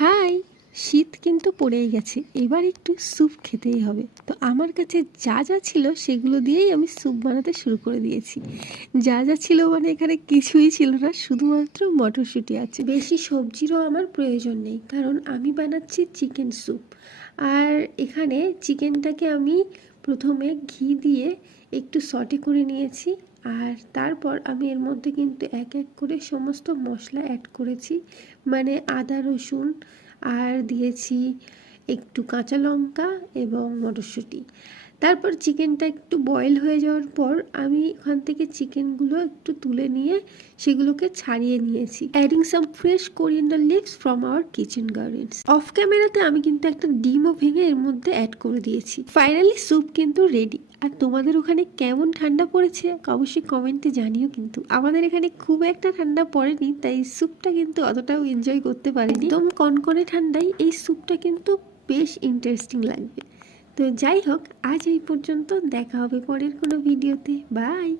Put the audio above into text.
High, শীত কিন্তু পড়েই গেছে, এবার একটু স্যুপ খেতেই হবে। তো আমার কাছে যা যা ছিল সেগুলো দিয়েই আমি স্যুপ বানাতে শুরু করে দিয়েছি। যা যা ছিল মানে এখানে কিছুই ছিল না, শুধুমাত্র মটরশুঁটি আছে। বেশি সবজিরও আমার প্রয়োজন নেই, কারণ আমি বানাচ্ছি চিকেন স্যুপ। আর এখানে চিকেনটাকে আমি প্রথমে ঘি দিয়ে একটু সটে করে নিয়েছি। আর তারপর আমি এর মধ্যে কিন্তু এক এক করে সমস্ত মশলা অ্যাড করেছি, মানে আদা রসুন, আর দিয়েছি একটু কাঁচা লঙ্কা এবং মটরশুঁটি। তারপর চিকেনটা একটু বয়েল হয়ে যাওয়ার পর আমি ওখান থেকে চিকেনগুলো একটু তুলে নিয়ে সেগুলোকে ছাড়িয়ে নিয়েছি, adding some fresh coriander lives from our kitchen gardens. Of ক্যামেরাতে আমি কিন্তু একটা ডিমও ভেঙে এর মধ্যে অ্যাড করে দিয়েছি। ফাইনালি স্যুপ কিন্তু রেডি। আর তোমাদের ওখানে কেমন ঠান্ডা পড়েছে অবশ্যই কমেন্টে জানিও। কিন্তু আমাদের এখানে খুব একটা ঠান্ডা পড়েনি, তাই স্যুপটা কিন্তু অতটাও এনজয় করতে পারিনি। একদম কনকনে ঠান্ডায় এই স্যুপটা কিন্তু বেশ ইন্টারেস্টিং লাগবে। তো যাই হোক, আজ এই পর্যন্ত, দেখা হবে পরের কোনো ভিডিওতে। বাই।